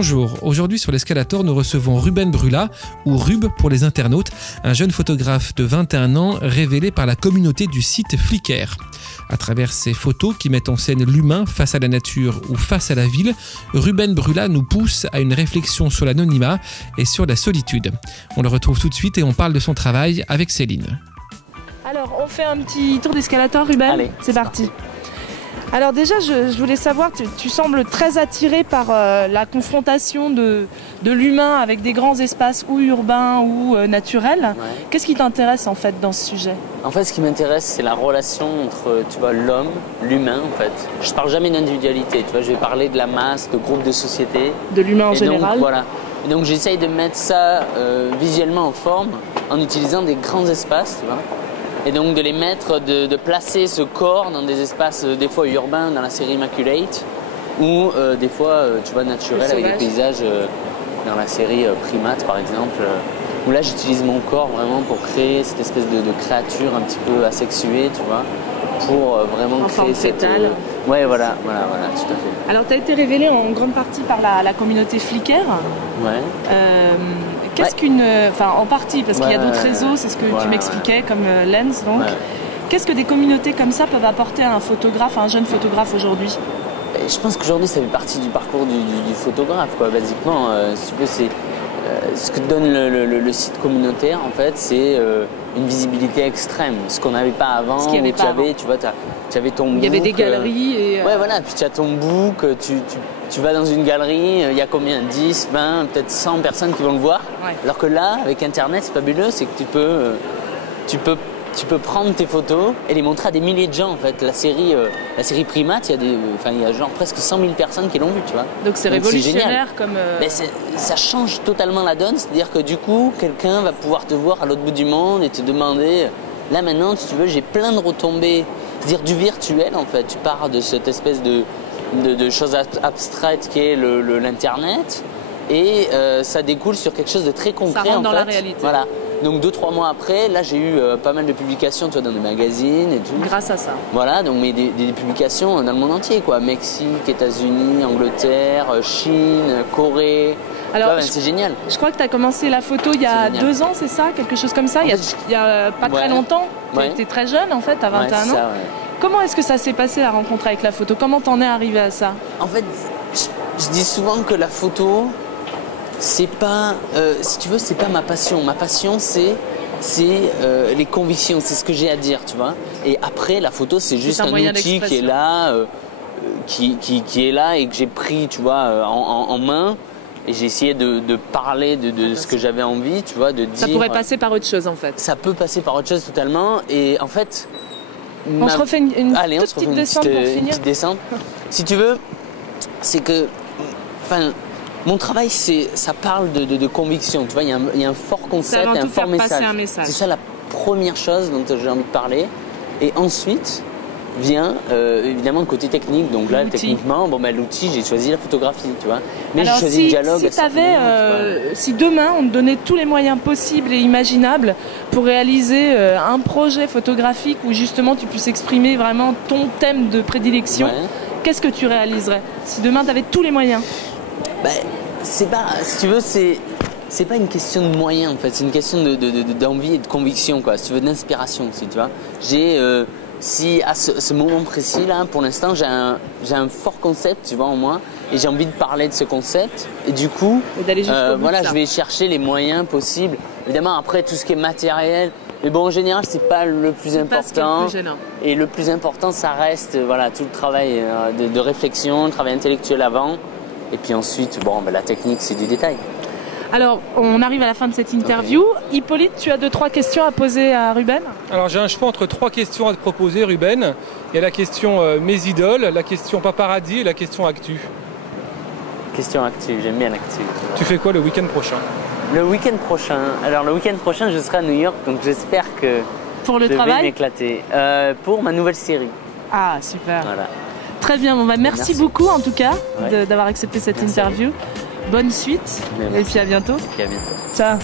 Bonjour, aujourd'hui sur l'Escalator, nous recevons Ruben Brula, ou Rub pour les internautes, un jeune photographe de 21 ans révélé par la communauté du site Flickr. À travers ses photos qui mettent en scène l'humain face à la nature ou face à la ville, Ruben Brula nous pousse à une réflexion sur l'anonymat et sur la solitude. On le retrouve tout de suite et on parle de son travail avec Céline. Alors, on fait un petit tour d'escalator, Ruben. Allez, c'est parti. Alors déjà, je voulais savoir, tu sembles très attiré par la confrontation de l'humain avec des grands espaces ou urbains ou naturels. Ouais. Qu'est-ce qui t'intéresse en fait dans ce sujet? En fait, ce qui m'intéresse, c'est la relation entre, tu vois, l'homme, l'humain en fait. Je parle jamais d'individualité, tu vois, je vais parler de la masse, de groupes de société. De l'humain en général. Donc, voilà. Et donc j'essaye de mettre ça visuellement en forme en utilisant des grands espaces, tu vois. Et donc de les mettre, de placer ce corps dans des espaces des fois urbains dans la série Immaculate ou des fois tu vois naturels avec des paysages dans la série Primate par exemple où là j'utilise mon corps vraiment pour créer cette espèce de créature un petit peu asexuée tu vois pour vraiment en créer cette... Ouais voilà, tout à fait. Alors tu as été révélé en grande partie par la communauté Flickr. Ouais. Qu'est-ce qu'une... Enfin, en partie, parce qu'il y a d'autres réseaux, c'est ce que tu m'expliquais, comme Lens, donc. Ouais. Qu'est-ce que des communautés comme ça peuvent apporter à un photographe, à un jeune photographe aujourd'hui? Je pense qu'aujourd'hui, ça fait partie du parcours du photographe, quoi. Basiquement, si tu veux, c'est... ce que donne le site communautaire, en fait, c'est une visibilité extrême. Ce qu'on n'avait pas avant, où tu avais ton book. Il y avait des galeries et... Ouais, voilà, puis tu as ton book, tu vas dans une galerie, il y a combien? 10, 20, peut-être 100 personnes qui vont le voir. Ouais. Alors que là, avec Internet, c'est fabuleux, c'est que tu peux prendre tes photos et les montrer à des milliers de gens, en fait. La série Primate, il y a genre presque 100 000 personnes qui l'ont vu, tu vois. Donc c'est révolutionnaire comme... Mais ça change totalement la donne, c'est-à-dire que du coup, quelqu'un va pouvoir te voir à l'autre bout du monde et te demander... Là maintenant, si tu veux, j'ai plein de retombées, c'est-à-dire du virtuel, en fait. Tu pars de cette espèce de choses abstraites qui est l'Internet et ça découle sur quelque chose de très concret. Ça rentre dans la réalité. Voilà. Donc 2-3 mois après, là j'ai eu pas mal de publications, tu vois, dans des magazines et tout. Grâce à ça. Voilà, donc mais des publications dans le monde entier, quoi. Mexique, États-Unis, Angleterre, Chine, Corée. Alors, c'est génial. Je crois que tu as commencé la photo il y a 2 ans, c'est ça? Quelque chose comme ça? Il y a pas très longtemps. Tu étais très jeune en fait, à 21 ans. Ça, ouais. Comment est-ce que ça s'est passé la rencontre avec la photo? Comment t'en es arrivé à ça? En fait, je dis souvent que la photo, c'est pas, si tu veux, c'est pas ma passion. Ma passion, c'est les convictions, c'est ce que j'ai à dire, tu vois. Et après, la photo, c'est juste un outil qui est là, qui est là et que j'ai pris, tu vois, en main. Et j'ai essayé de parler de ce que j'avais envie, tu vois, de dire... Ça pourrait passer par autre chose, en fait. Ça peut passer par autre chose totalement. Et en fait... On se refait une petite descente pour finir. Une petite descente. Si tu veux, c'est que... Enfin, mon travail, ça parle de conviction. Tu vois, il y a un fort concept et un fort message. C'est ça la première chose dont j'ai envie de parler. Et ensuite... vient évidemment le côté technique, donc là techniquement l'outil, j'ai choisi la photographie, tu vois, mais j'ai choisi le dialogue. Si demain on te donnait tous les moyens possibles et imaginables pour réaliser un projet photographique où justement tu puisses exprimer vraiment ton thème de prédilection, qu'est-ce que tu réaliserais si demain tu avais tous les moyens? C'est pas, si tu veux, c'est pas une question de moyens en fait, c'est une question d'envie et de conviction, quoi, si tu veux, d'inspiration aussi, tu vois. Si à ce moment précis là, pour l'instant, j'ai un fort concept, tu vois, en moi, et j'ai envie de parler de ce concept, et du coup, je vais chercher les moyens possibles. Évidemment, après tout ce qui est matériel, mais bon, en général, c'est pas le plus important. Et le plus important, ça reste, tout le travail de réflexion, le travail intellectuel avant, et puis ensuite, la technique, c'est du détail. Alors, on arrive à la fin de cette interview. Okay. Hippolyte, tu as 2-3 questions à poser à Ruben? Alors, j'ai un choix entre 3 questions à te proposer, Ruben. Il y a la question mes idoles, la question paparazzi et la question actu. Question actu, j'aime bien l'actu. Tu fais quoi le week-end prochain? Le week-end prochain? Alors, le week-end prochain, je serai à New York, donc j'espère que je vais m'éclater. Pour ma nouvelle série. Ah, super. Voilà. Très bien, merci beaucoup en tout cas d'avoir accepté cette interview. Bonne suite et puis à bientôt. Et à bientôt. Ciao.